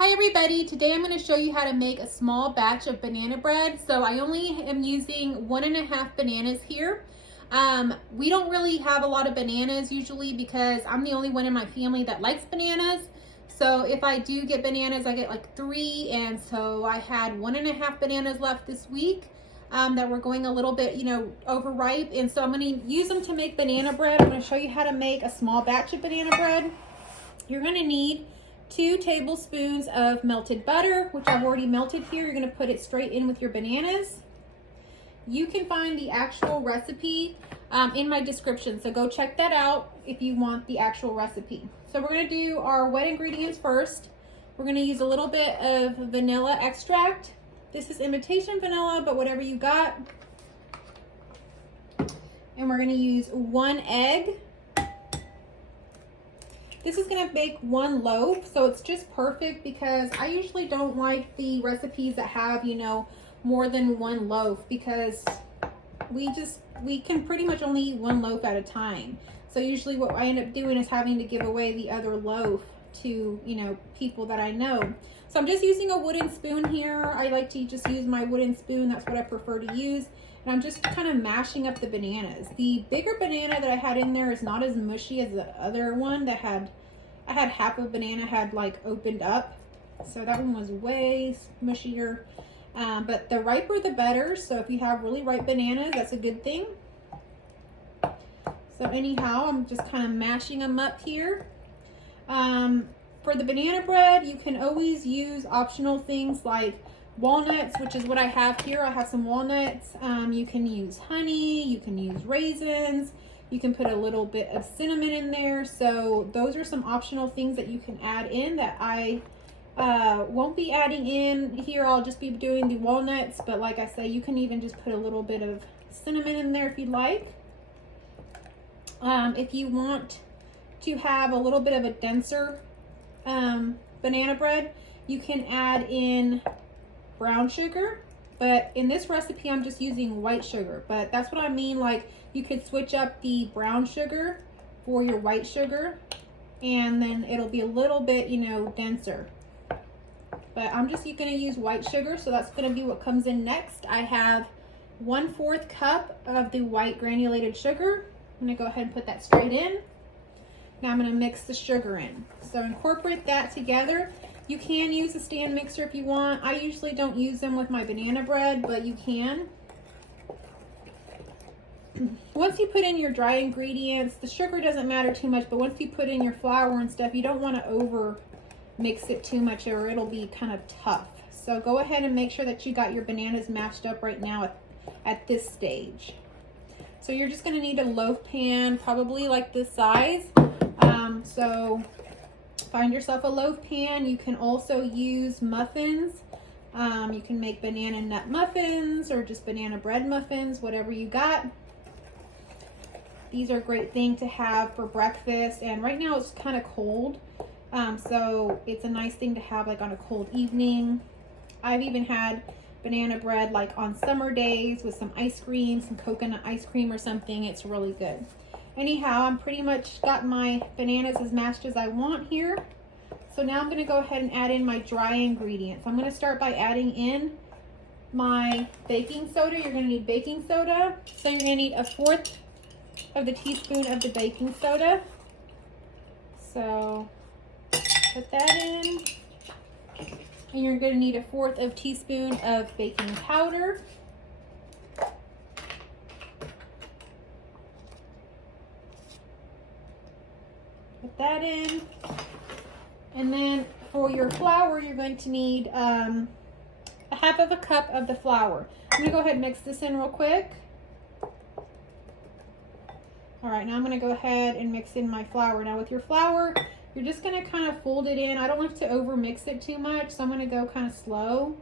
Hi everybody, today I'm going to show you how to make a small batch of banana bread. So I only am using 1.5 bananas here. We don't really have a lot of bananas usually because I'm the only one in my family that likes bananas. So if I do get bananas, I get like 3, and so I had 1.5 bananas left this week that were going a little bit, overripe. And so I'm going to use them to make banana bread. I'm going to show you how to make a small batch of banana bread. You're going to need 2 tablespoons of melted butter, which I've already melted here. You're going to put it straight in with your bananas. You can find the actual recipe in my description, so go check that out if you want the actual recipe. So we're going to do our wet ingredients first. We're going to use a little bit of vanilla extract. This is imitation vanilla, but whatever you got. And we're going to use 1 egg. This is going to make 1 loaf, so it's just perfect because I usually don't like the recipes that have, more than 1 loaf because we can pretty much only eat 1 loaf at a time. So usually what I end up doing is having to give away the other loaf to, people that I know. So I'm just using a wooden spoon here. I like to just use my wooden spoon. That's what I prefer to use. And I'm just kind of mashing up the bananas. The bigger banana that I had in there is not as mushy as the other one that I had half a banana had like opened up. So that one was way mushier. But the riper the better. So if you have really ripe bananas, that's a good thing. So anyhow, I'm just kind of mashing them up here. For the banana bread, you can always use optional things like walnuts, which is what I have here. I have some walnuts. You can use honey, you can use raisins, you can put a little bit of cinnamon in there. So those are some optional things that you can add in that I won't be adding in here. I'll just be doing the walnuts, but like I said, you can even just put a little bit of cinnamon in there if you'd like. If you want to have a little bit of a denser banana bread, you can add in brown sugar, but in this recipe I'm just using white sugar. But that's what I mean, like you could switch up the brown sugar for your white sugar and then it'll be a little bit, denser. But I'm just going to use white sugar, so that's going to be what comes in next. I have 1/4 cup of the white granulated sugar. I'm going to go ahead and put that straight in. Now I'm going to mix the sugar in. So incorporate that together. You can use a stand mixer if you want. I usually don't use them with my banana bread, but you can. Once you put in your dry ingredients, the sugar doesn't matter too much, but once you put in your flour and stuff, you don't want to over mix it too much or it'll be kind of tough. So go ahead and make sure that you got your bananas mashed up right now at this stage. So you're just going to need a loaf pan, probably like this size. So find yourself a loaf pan. You can also use muffins. You can make banana nut muffins or just banana bread muffins, whatever you got. These are a great thing to have for breakfast, and right now it's kind of cold, so it's a nice thing to have like on a cold evening. I've even had banana bread like on summer days with some ice cream, some coconut ice cream or something. It's really good. Anyhow, I'm pretty much got my bananas as mashed as I want here. So now I'm going to go ahead and add in my dry ingredients. I'm going to start by adding in my baking soda. You're going to need baking soda. So you're going to need 1/4 of the teaspoon of the baking soda. So put that in. And you're going to need 1/4 teaspoon of baking powder. Put that in. And then for your flour, you're going to need 1/2 cup of the flour. I'm going to go ahead and mix this in real quick. All right, now I'm going to go ahead and mix in my flour. Now with your flour, you're just going to kind of fold it in. I don't like to over mix it too much, so I'm going to go kind of slow.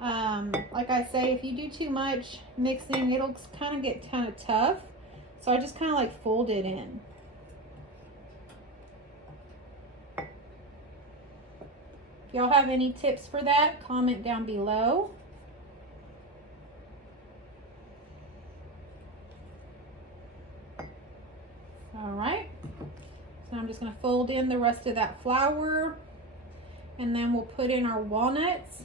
Like I say, if you do too much mixing, it'll kind of get kind of tough. So I just kind of like fold it in. If y'all have any tips for that, comment down below. All right, so I'm just going to fold in the rest of that flour. And then we'll put in our walnuts,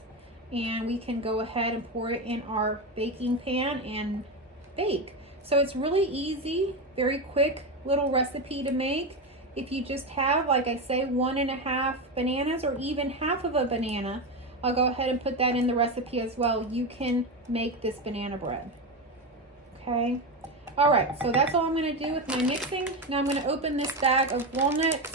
and we can go ahead and pour it in our baking pan and bake. So it's really easy, very quick little recipe to make. If you just have, like I say, 1.5 bananas or even half of a banana, I'll go ahead and put that in the recipe as well. You can make this banana bread. Okay. All right, so that's all I'm going to do with my mixing. Now I'm going to open this bag of walnuts.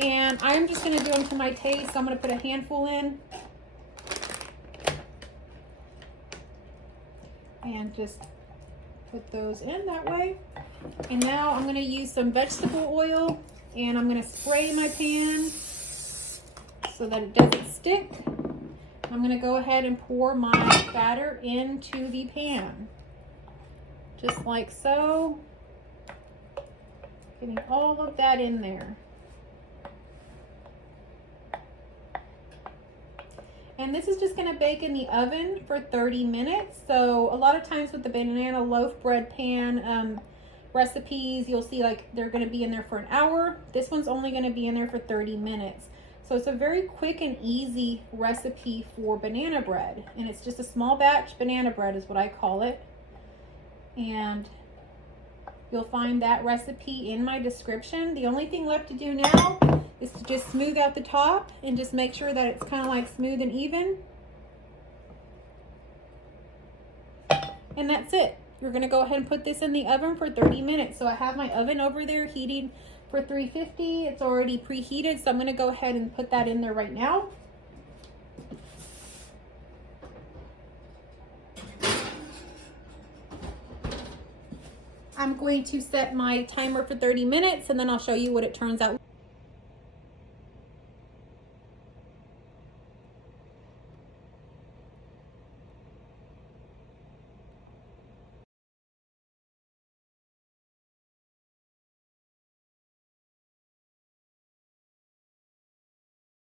And I'm just going to do them to my taste. So I'm going to put a handful in. And just put those in that way. And now I'm going to use some vegetable oil, and I'm going to spray my pan so that it doesn't stick. I'm going to go ahead and pour my batter into the pan, just like so. Getting all of that in there. And this is just going to bake in the oven for 30 minutes. So a lot of times with the banana loaf bread pan recipes, you'll see like they're going to be in there for an hour. This one's only going to be in there for 30 minutes. So it's a very quick and easy recipe for banana bread. And it's just a small batch banana bread is what I call it. And you'll find that recipe in my description. The only thing left to do now is to just smooth out the top and just make sure that it's kind of like smooth and even. And that's it. You're gonna go ahead and put this in the oven for 30 minutes. So I have my oven over there heating for 350. It's already preheated, so I'm gonna go ahead and put that in there right now. I'm going to set my timer for 30 minutes, and then I'll show you what it turns out.